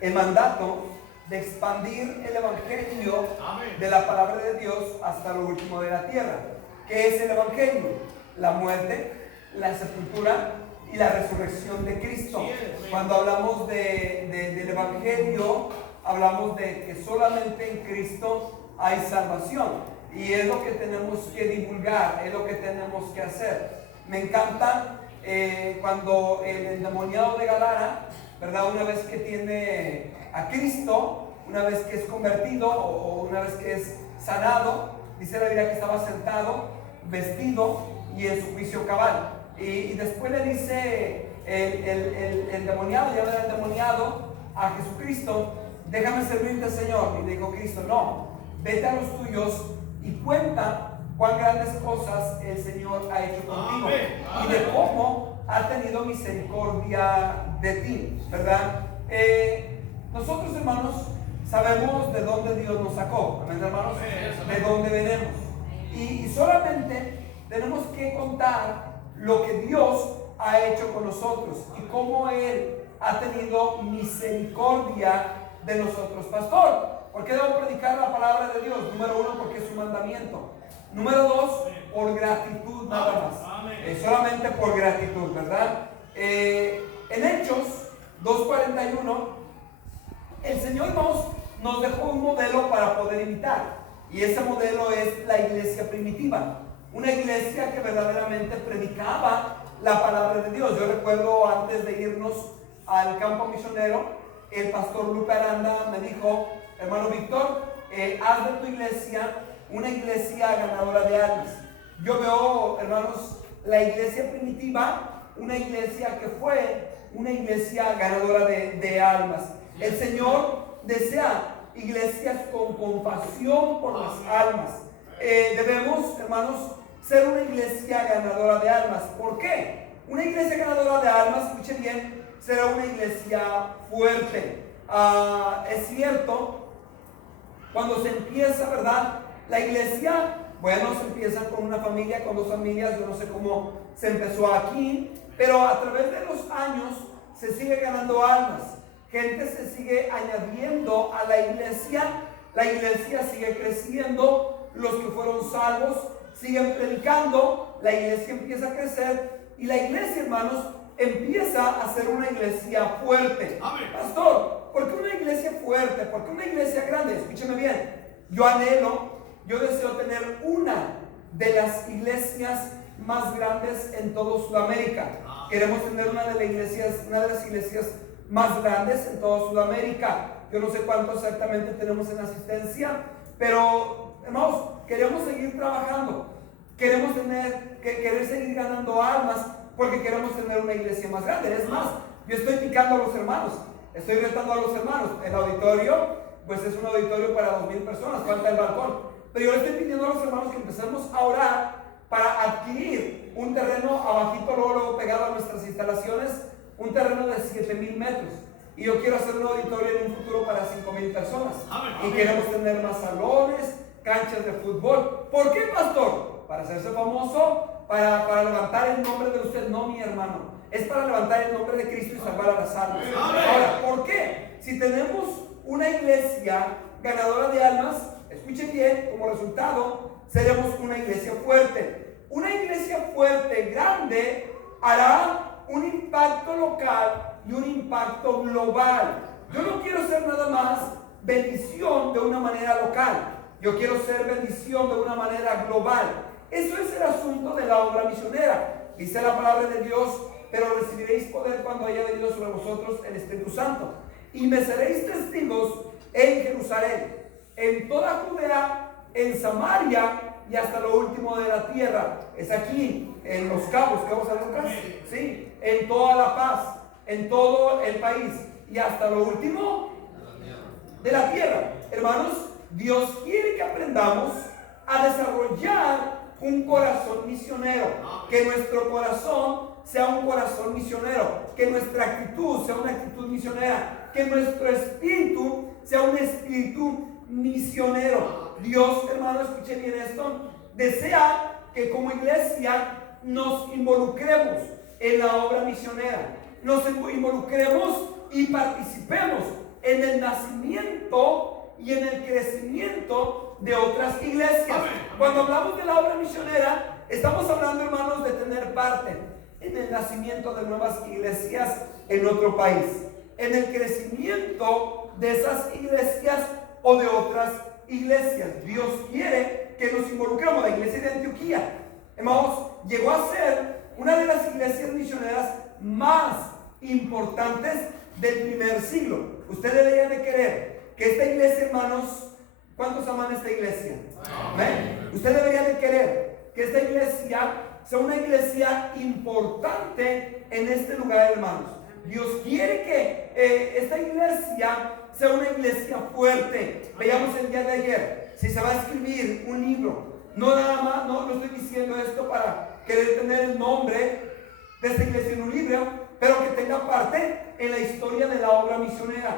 el mandato de expandir el evangelio de la palabra de Dios hasta lo último de la tierra. ¿Qué es el evangelio? La muerte, la sepultura y la resurrección de Cristo. Cuando hablamos del evangelio, hablamos de que solamente en Cristo hay salvación. Y es lo que tenemos que divulgar, es lo que tenemos que hacer. Me encanta cuando el endemoniado de Gadara, ¿verdad? Una vez que tiene a Cristo, una vez que es convertido o una vez que es sanado, dice la Biblia que estaba sentado, vestido y en su juicio cabal. Y después le dice el endemoniado, llama al endemoniado a Jesucristo: déjame servirte, Señor. Y le dijo Cristo: no, vete a los tuyos y cuenta cuán grandes cosas el Señor ha hecho contigo y de cómo ha tenido misericordia de ti, ¿verdad? Nosotros, hermanos, sabemos de dónde Dios nos sacó, amén, hermanos, de dónde venimos, y solamente tenemos que contar lo que Dios ha hecho con nosotros y cómo Él ha tenido misericordia de nosotros. Pastor, ¿por qué debo predicar la palabra de Dios? Número uno, porque es su mandamiento. Número dos, por gratitud nada más. Solamente por gratitud, ¿verdad? En Hechos 2:41, el Señor nos dejó un modelo para poder imitar. Y ese modelo es la iglesia primitiva. Una iglesia que verdaderamente predicaba la palabra de Dios. Yo recuerdo, antes de irnos al campo misionero, el pastor Lupe Aranda me dijo: hermano Víctor, haz de tu iglesia una iglesia ganadora de almas. Yo veo, hermanos, la iglesia primitiva, una iglesia que fue una iglesia ganadora de almas. El Señor desea iglesias con compasión por las almas. Debemos, hermanos, ser una iglesia ganadora de almas. ¿Por qué? Una iglesia ganadora de almas, escuchen bien, será una iglesia fuerte. Es cierto, cuando se empieza, ¿verdad? La iglesia, bueno, se empieza con una familia, con dos familias. Yo no sé cómo se empezó aquí, pero a través de los años se sigue ganando almas. Gente se sigue añadiendo a la iglesia sigue creciendo, los que fueron salvos siguen predicando, la iglesia empieza a crecer y la iglesia, hermanos, empieza a ser una iglesia fuerte. Amén. Pastor, ¿por qué una iglesia fuerte? ¿Por qué una iglesia grande? Escúcheme bien, yo deseo tener una de las iglesias más grandes en todo Sudamérica. Queremos tener una de las iglesias más grandes en toda Sudamérica. Yo no sé cuánto exactamente tenemos en asistencia, pero, hermanos, queremos seguir trabajando. Queremos querer seguir ganando almas, porque queremos tener una iglesia más grande. Es más, yo estoy picando a los hermanos, estoy retando a los hermanos. El auditorio, pues es un auditorio para 2,000 personas, falta el balcón. Pero yo le estoy pidiendo a los hermanos que empecemos a orar para adquirir un terreno abajito, luego pegado a nuestras instalaciones, un terreno de 7,000 metros. Y yo quiero hacer un auditorio en un futuro para 5,000 personas. Y queremos tener más salones, canchas de fútbol. ¿Por qué, pastor? Para hacerse famoso, para levantar el nombre de usted. No, mi hermano, es para levantar el nombre de Cristo y salvar a las almas. Ahora, ¿por qué? Si tenemos una iglesia ganadora de almas, escuchen bien, como resultado, seremos una iglesia fuerte. Una iglesia fuerte, grande, hará un impacto local y un impacto global. Yo no quiero ser nada más bendición de una manera local. Yo quiero ser bendición de una manera global. Eso es el asunto de la obra misionera. Dice la palabra de Dios: pero recibiréis poder cuando haya venido sobre vosotros el Espíritu Santo. Y me seréis testigos en Jerusalén, en toda Judea, en Samaria y hasta lo último de la tierra. Es aquí, en Los Cabos, ¿Cabos a Lucas? Sí, en toda La Paz, en todo el país y hasta lo último de la tierra. Hermanos, Dios quiere que aprendamos a desarrollar un corazón misionero, que nuestro corazón sea un corazón misionero, que nuestra actitud sea una actitud misionera, que nuestro espíritu sea un espíritu misionero. Dios, hermano, escuche bien esto, desea que como iglesia nos involucremos en la obra misionera, nos involucremos y participemos en en el nacimiento y en el crecimiento de otras iglesias. Cuando hablamos de la obra misionera, estamos hablando, hermanos, de tener parte en el nacimiento de nuevas iglesias en otro país, en el crecimiento de esas iglesias o de otras iglesias. Dios quiere que nos involucremos. La iglesia de Antioquía, hermanos, llegó a ser una de las iglesias misioneras más importantes del primer siglo. Ustedes deberían de querer que esta iglesia, hermanos, ¿cuántos aman esta iglesia? Amén. Usted debería de querer que esta iglesia sea una iglesia importante en este lugar, hermanos. Dios quiere que esta iglesia sea una iglesia fuerte. Veamos el día de ayer, si se va a escribir un libro, no nada más, no estoy diciendo esto para querer tener el nombre de esta iglesia en un libro, pero que tenga parte en la historia de la obra misionera.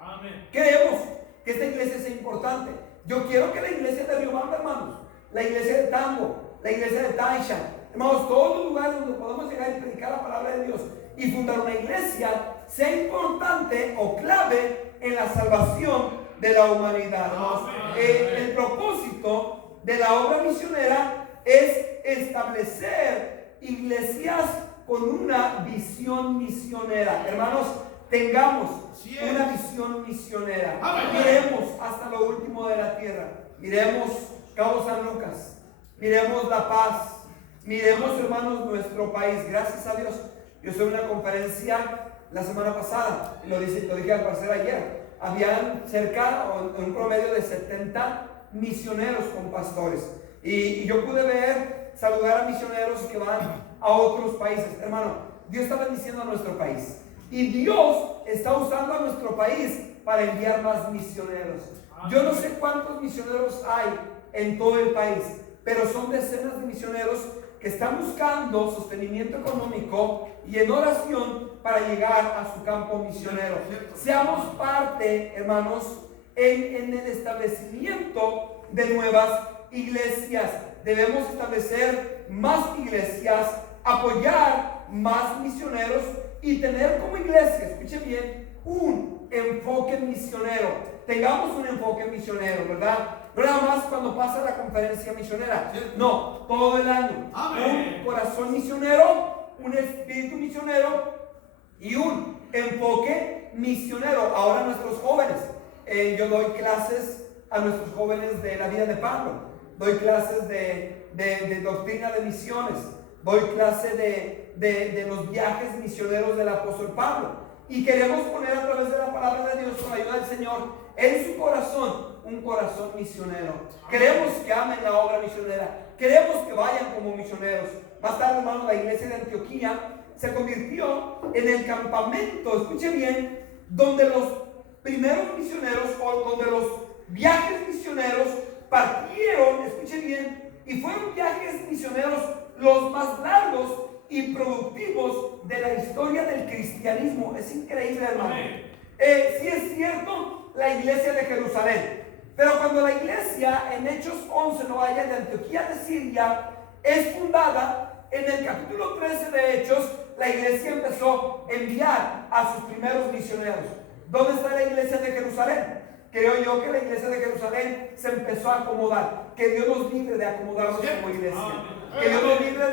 Amén. Queremos que esta iglesia sea importante. Yo quiero que la iglesia de Riobamba, hermanos, la iglesia de Tango, la iglesia de Taisha, hermanos, todos los lugares donde podamos llegar y predicar la palabra de Dios y fundar una iglesia, sea importante o clave en la salvación de la humanidad. El propósito de la obra misionera es establecer iglesias con una visión misionera. Hermanos, tengamos una visión misionera. Miremos hasta lo último de la tierra. Miremos Cabo San Lucas, miremos La Paz, miremos, hermanos, nuestro país. Gracias a Dios, yo estuve en una conferencia la semana pasada, lo dije al parecer ayer. Habían cerca, un promedio de 70 misioneros con pastores, y yo pude ver, saludar a misioneros que van a otros países. Hermano, Dios está bendiciendo a nuestro país, y Dios está usando a nuestro país para enviar más misioneros. Yo no sé cuántos misioneros hay en todo el país, pero son decenas de misioneros que están buscando sostenimiento económico y en oración para llegar a su campo misionero. Seamos parte, hermanos, en el establecimiento de nuevas iglesias. Debemos establecer más iglesias, apoyar más misioneros y tener como iglesia, escuchen bien, un enfoque misionero. Tengamos un enfoque misionero, ¿verdad? No nada más cuando pasa la conferencia misionera, no, todo el año. Un corazón misionero, un espíritu misionero y un enfoque misionero. Ahora nuestros jóvenes, yo doy clases a nuestros jóvenes de la vida de Pablo, doy clases de doctrina de misiones, doy clase de los viajes misioneros del apóstol Pablo. Y queremos poner a través de la palabra de Dios, con la ayuda del Señor, en su corazón un corazón misionero. Queremos que amen la obra misionera, queremos que vayan como misioneros. Más tarde, hermano, la iglesia de Antioquía se convirtió en el campamento, escuche bien, donde los primeros misioneros, o donde los viajes misioneros partieron, escuche bien, y fueron viajes misioneros los más largos y productivos de la historia del cristianismo. Es increíble, hermano. Sí es cierto, la iglesia de Jerusalén, pero cuando la iglesia en Hechos 11, no vaya, de Antioquía de Siria, es fundada, en el capítulo 13 de Hechos, la iglesia empezó a enviar a sus primeros misioneros. ¿Dónde está la iglesia de Jerusalén? Creo yo que la iglesia de Jerusalén se empezó a acomodar. Que Dios nos libre de acomodarnos como iglesia. Que Dios nos libre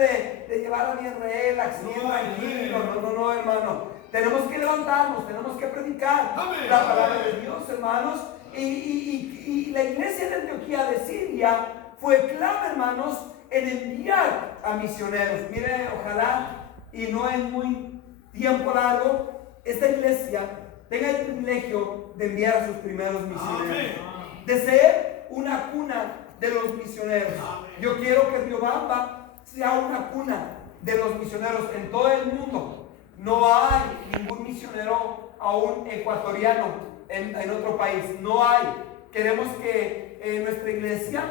de llevar a bien relax, bien tranquilo. No, hermano. Tenemos que levantarnos, tenemos que predicar la palabra de Dios, hermanos. Y la iglesia de Antioquía de Siria fue clave, hermanos, en enviar a misioneros. Mire, ojalá y no en muy tiempo largo, esta iglesia tenga el privilegio de enviar a sus primeros misioneros, de ser una cuna de los misioneros. Yo quiero que Riobamba sea una cuna de los misioneros en todo el mundo. No hay ningún misionero aún ecuatoriano en otro país, no hay. Queremos que nuestra iglesia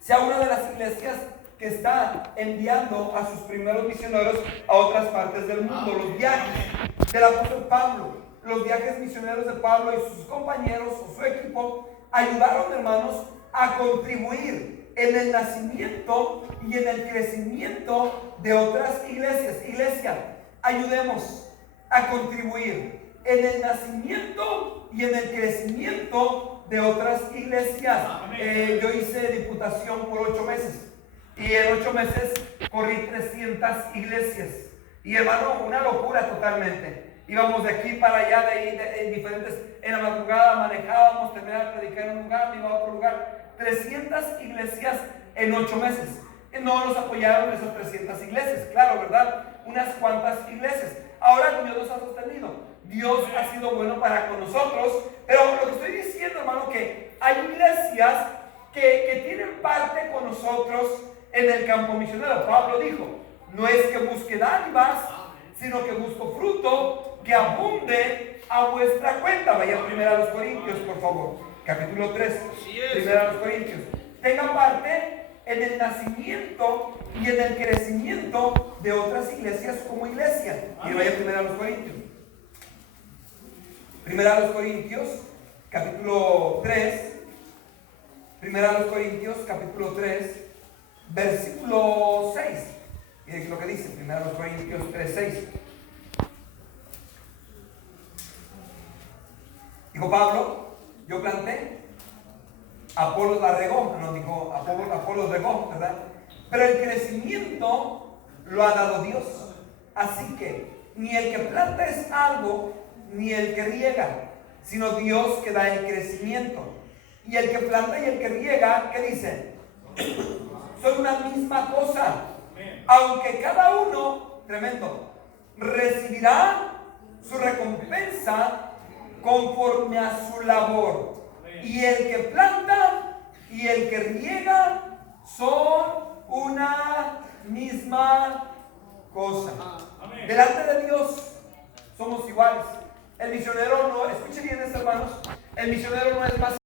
sea una de las iglesias que está enviando a sus primeros misioneros a otras partes del mundo. Los viajes del apóstol Pablo, los viajes misioneros de Pablo y sus compañeros o su equipo ayudaron, hermanos, a contribuir en el nacimiento y en el crecimiento de otras iglesias. Iglesia, ayudemos a contribuir en el nacimiento y en el crecimiento de otras iglesias. Yo hice diputación por 8 meses y en 8 meses corrí 300 iglesias. Y hermano, una locura totalmente. Íbamos de aquí para allá, de ahí, en diferentes, en la madrugada manejábamos, terminaba de predicar en un lugar, me iba a otro lugar. 300 iglesias en 8 meses. No nos apoyaron esas 300 iglesias, claro, ¿verdad? Unas cuantas iglesias. Ahora Dios nos ha sostenido. Dios ha sido bueno para con nosotros. Pero lo que estoy diciendo, hermano, que hay iglesias que tienen parte con nosotros en el campo misionero. Pablo dijo, no es que busque dádivas, sino que busco fruto que abunde a vuestra cuenta. Vaya primero a los Corintios, por favor. Capítulo 3. Primero a los Corintios. Tenga parte en el nacimiento y en el crecimiento de otras iglesias como iglesia. Y vaya primero a los Corintios. Primero a los Corintios, capítulo 3. Primero a los Corintios, capítulo 3, versículo 6. Miren lo que dice, primero a los Corintios 3, 6. Dijo Pablo, yo planté, Apolos la regó, no dijo Apolos regó, ¿verdad? Pero el crecimiento lo ha dado Dios. Así que ni el que planta es algo, ni el que riega, sino Dios que da el crecimiento. Y el que planta y el que riega, ¿qué dicen? Son una misma cosa. Aunque cada uno, tremendo, recibirá su recompensa conforme a su labor. Y el que planta y el que riega son una misma cosa. Delante de Dios somos iguales. El misionero no, escuchen bien esto, hermanos, el misionero no es más